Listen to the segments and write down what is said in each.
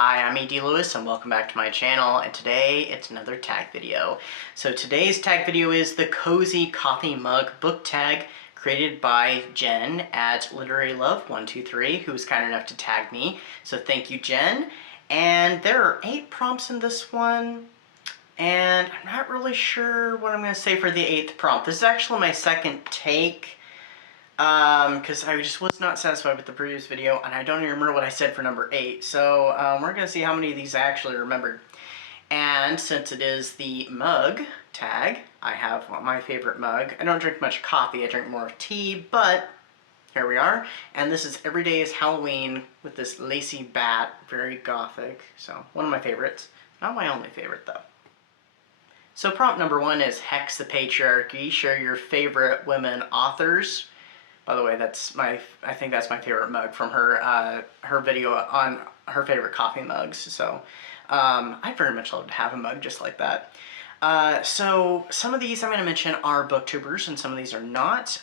Hi, I'm E.D. Lewis and welcome back to my channel, and today it's another tag video. So today's tag video is the Cozy Coffee Mug book tag created by Jen at Literary Love 123, who was kind enough to tag me. So thank you, Jen. And there are 8 prompts in this one, and I'm not really sure what I'm going to say for the 8th prompt. This is actually my second take, because I just was not satisfied with the previous video, and I don't even remember what I said for number 8. So we're going to see how many of these I actually remembered. And since it is the mug tag, I have my favorite mug. I don't drink much coffee, I drink more tea, but here we are. And this is Every Day is Halloween with this lacy bat, very gothic. So one of my favorites. Not my only favorite though. So prompt number 1 is Hex the Patriarchy. Share your favorite women authors. By the way, I think that's my favorite mug from her her video on her favorite coffee mugs. So I'd very much love to have a mug just like that. So some of these I'm going to mention are booktubers and some of these are not.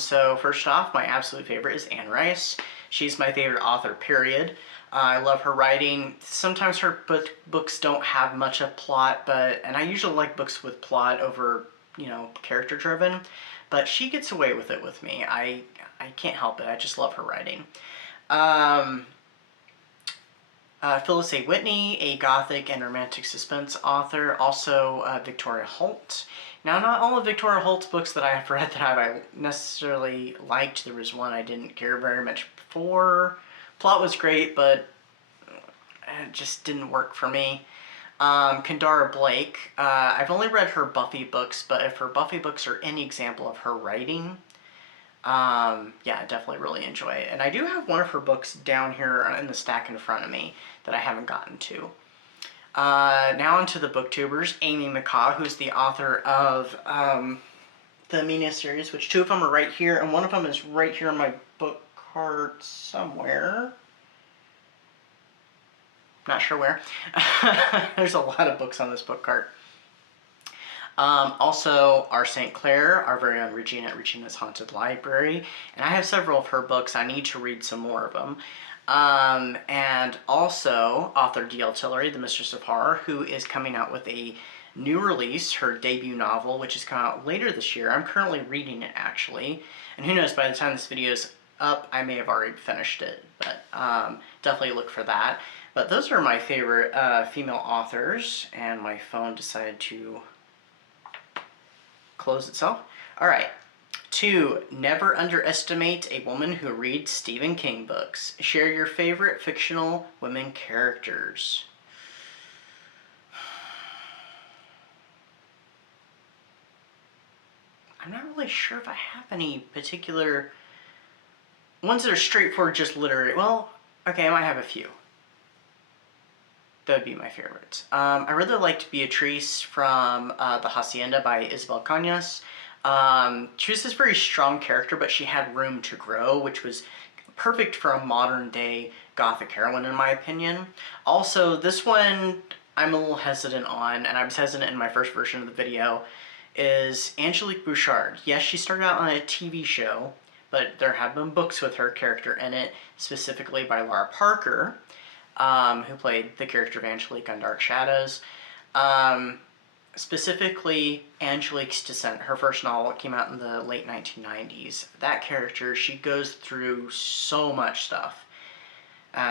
So first off, my absolute favorite is Anne Rice. She's my favorite author, period. I love her writing. Sometimes her books don't have much of plot, and I usually like books with plot over, character driven. But she gets away with it with me. I can't help it. I just love her writing. Phyllis A. Whitney, a gothic and romantic suspense author. Also Victoria Holt. Now, not all of Victoria Holt's books that I have read that I necessarily liked. There was one I didn't care very much for. Plot was great, but it just didn't work for me. Kendara Blake, I've only read her Buffy books, but if her Buffy books are any example of her writing, yeah, I definitely really enjoy it. And I do have one of her books down here in the stack in front of me that I haven't gotten to. Now onto the booktubers. Amy McCaw, who's the author of the Amina series, which 2 of them are right here, and one of them is right here in my book cart somewhere. Not sure where. There's a lot of books on this book cart. Also, our St. Clair, our very own Regina at Regina's Haunted Library. And I have several of her books. I need to read some more of them. And also, author D.L. Tillery, the Mistress of Horror, who is coming out with a new release, her debut novel, which is coming out later this year. I'm currently reading it, actually. And who knows, by the time this video is up, I may have already finished it. But definitely look for that. But those are my favorite female authors, and my phone decided to close itself. Alright, 2, never underestimate a woman who reads Stephen King books. Share your favorite fictional women characters. I'm not really sure if I have any particular ones that are straightforward, just literary. Well, okay, I might have a few. That would be my favorites. I really liked Beatrice from The Hacienda by Isabel Cañas. She was this very strong character, but she had room to grow, which was perfect for a modern day gothic heroine, in my opinion. Also, this one I'm a little hesitant on, and I was hesitant in my first version of the video, is Angelique Bouchard. Yes, she started out on a TV show, but there have been books with her character in it, specifically by Laura Parker, who played the character of Angelique on Dark Shadows. Specifically, Angelique's Descent, her first novel, came out in the late 1990s. That character, she goes through so much stuff.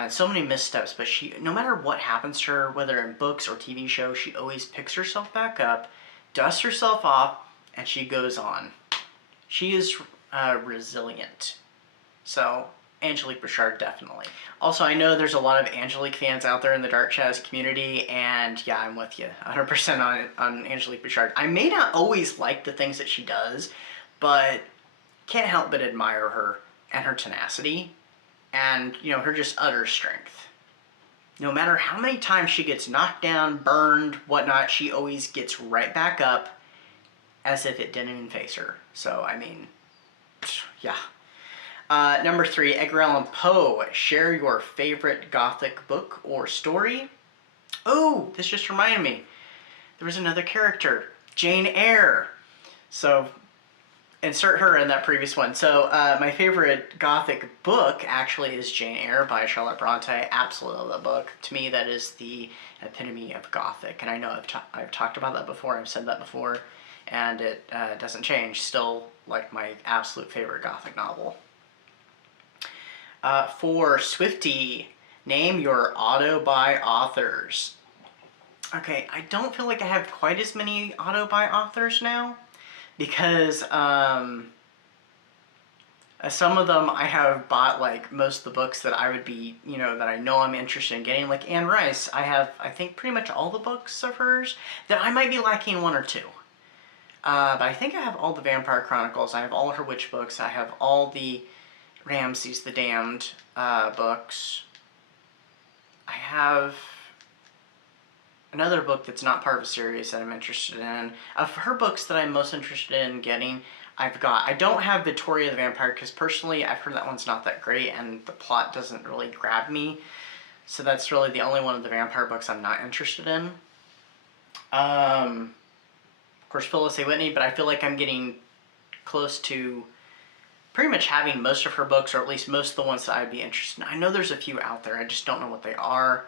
So many missteps, but no matter what happens to her, whether in books or TV shows, she always picks herself back up, dusts herself off, and she goes on. She is resilient. So, Angelique Bouchard, definitely. Also, I know there's a lot of Angelique fans out there in the Dark Shadows community, and yeah, I'm with you 100% on Angelique Bouchard. I may not always like the things that she does, but can't help but admire her and her tenacity and, her just utter strength. No matter how many times she gets knocked down, burned, whatnot, she always gets right back up as if it didn't even face her. So, I mean, yeah. Number 3, Edgar Allan Poe. Share your favorite gothic book or story. Oh, this just reminded me. There was another character, Jane Eyre. So, insert her in that previous one. So my favorite Gothic book actually is Jane Eyre by Charlotte Bronte. I absolutely love that book. To me, that is the epitome of Gothic. And I know I've talked about that before. I've said that before. And it doesn't change. Still, like, my absolute favorite Gothic novel. For Swiftea, name your auto-buy authors. Okay, I don't feel like I have quite as many auto-buy authors now. Because some of them I have bought, like, most of the books that I would be, you know, that I know I'm interested in getting. Like Anne Rice, I have, I think, pretty much all the books of hers. That I might be lacking one or two. But I think I have all the Vampire Chronicles. I have all her witch books. I have all the Ramses the Damned books. I have another book that's not part of a series that I'm interested in. Of her books that I'm most interested in getting, I don't have Victoria the Vampire, because personally I've heard that one's not that great and the plot doesn't really grab me. So that's really the only one of the vampire books I'm not interested in. Of course, Phyllis A. Whitney, but I feel like I'm getting close to pretty much having most of her books, or at least most of the ones that I'd be interested in. I know there's a few out there, I just don't know what they are.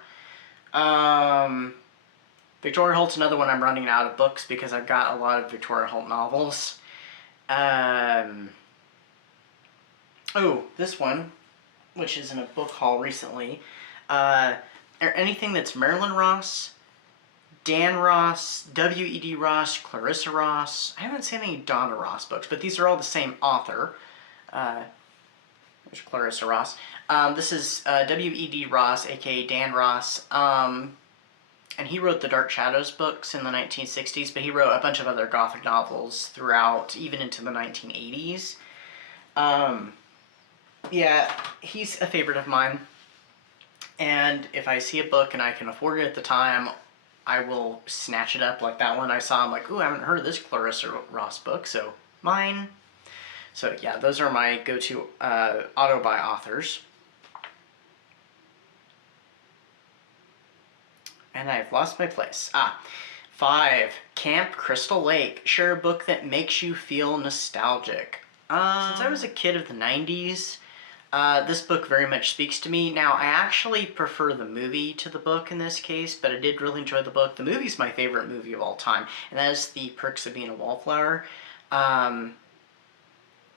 Victoria Holt's another one I'm running out of books because I've got a lot of Victoria Holt novels. Oh, this one, which is in a book haul recently. Anything that's Marilyn Ross, Dan Ross, W.E.D. Ross, Clarissa Ross. I haven't seen any Donna Ross books, but these are all the same author. There's Clarissa Ross. This is W.E.D. Ross, aka Dan Ross. And he wrote the Dark Shadows books in the 1960s, but he wrote a bunch of other Gothic novels throughout, even into the 1980s. Yeah, he's a favorite of mine. And if I see a book and I can afford it at the time, I will snatch it up. Like that one I saw, I'm like, ooh, I haven't heard of this Clarissa Ross book, so mine. So yeah, those are my go-to auto-buy authors. And I've lost my place. 5. Camp Crystal Lake. Share a book that makes you feel nostalgic. Since I was a kid of the 90s, this book very much speaks to me. Now, I actually prefer the movie to the book in this case, but I did really enjoy the book. The movie's my favorite movie of all time, and that is The Perks of Being a Wallflower.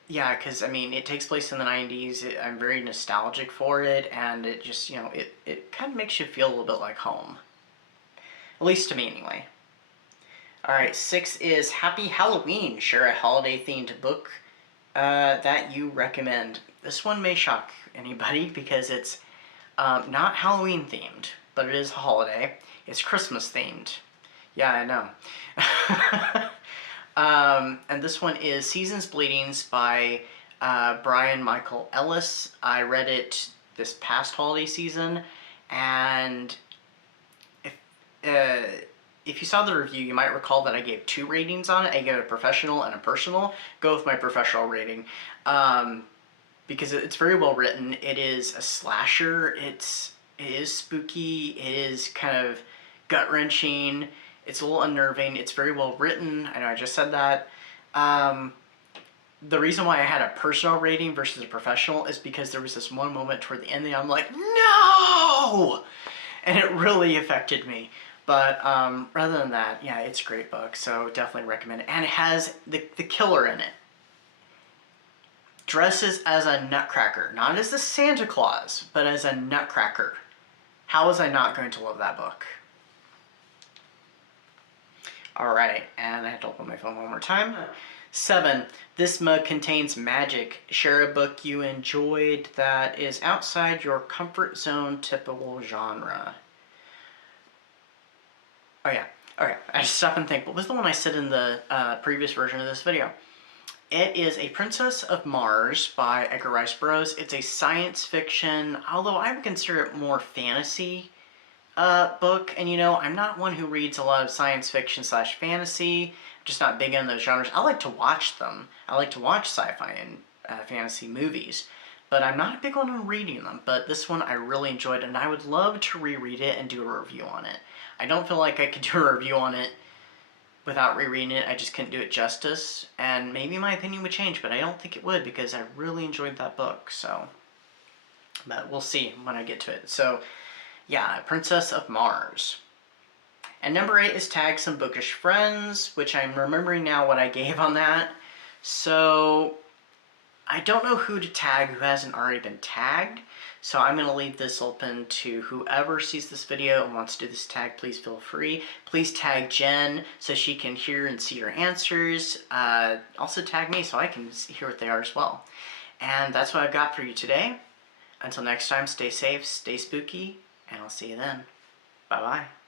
Yeah, because, I mean, it takes place in the 90s. I'm very nostalgic for it, and it just, you know, it kind of makes you feel a little bit like home. At least to me, anyway. Alright, 6 is Happy Halloween. Share a holiday-themed book that you recommend. This one may shock anybody because it's not Halloween-themed, but it is a holiday. It's Christmas-themed. Yeah, I know. And this one is Season's Bleedings by Brian Michael Ellis. I read it this past holiday season, and if you saw the review, you might recall that I gave 2 ratings on it. I gave a professional and a personal. Go with my professional rating. Because it's very well written. It is a slasher. It is spooky. It is kind of gut-wrenching. It's a little unnerving. It's very well written. I know I just said that. The reason why I had a personal rating versus a professional is because there was this one moment toward the end that I'm like, no! And it really affected me. But rather than that, yeah, it's a great book, so definitely recommend it. And it has the killer in it. Dresses as a nutcracker. Not as the Santa Claus, but as a nutcracker. How was I not going to love that book? Alright, and I have to open my phone one more time. 7. This mug contains magic. Share a book you enjoyed that is outside your comfort zone typical genre. Oh yeah, okay, I just stop and think, what was the one I said in the previous version of this video? It is A Princess of Mars by Edgar Rice Burroughs. It's a science fiction, although I would consider it more fantasy book. And you know, I'm not one who reads a lot of science fiction / fantasy. I'm just not big on those genres. I like to watch them. I like to watch sci-fi and fantasy movies. But I'm not a big one on reading them. But this one I really enjoyed, and I would love to reread it and do a review on it. I don't feel like I could do a review on it without rereading it, I just couldn't do it justice, and maybe my opinion would change, but I don't think it would because I really enjoyed that book, so. But we'll see when I get to it. So, yeah, Princess of Mars. And number 8 is Tag Some Bookish Friends, which I'm remembering now what I gave on that. So, I don't know who to tag who hasn't already been tagged. So I'm going to leave this open to whoever sees this video and wants to do this tag, please feel free. Please tag Jen so she can hear and see your answers. Also tag me so I can hear what they are as well. And that's what I've got for you today. Until next time, stay safe, stay spooky, and I'll see you then. Bye-bye.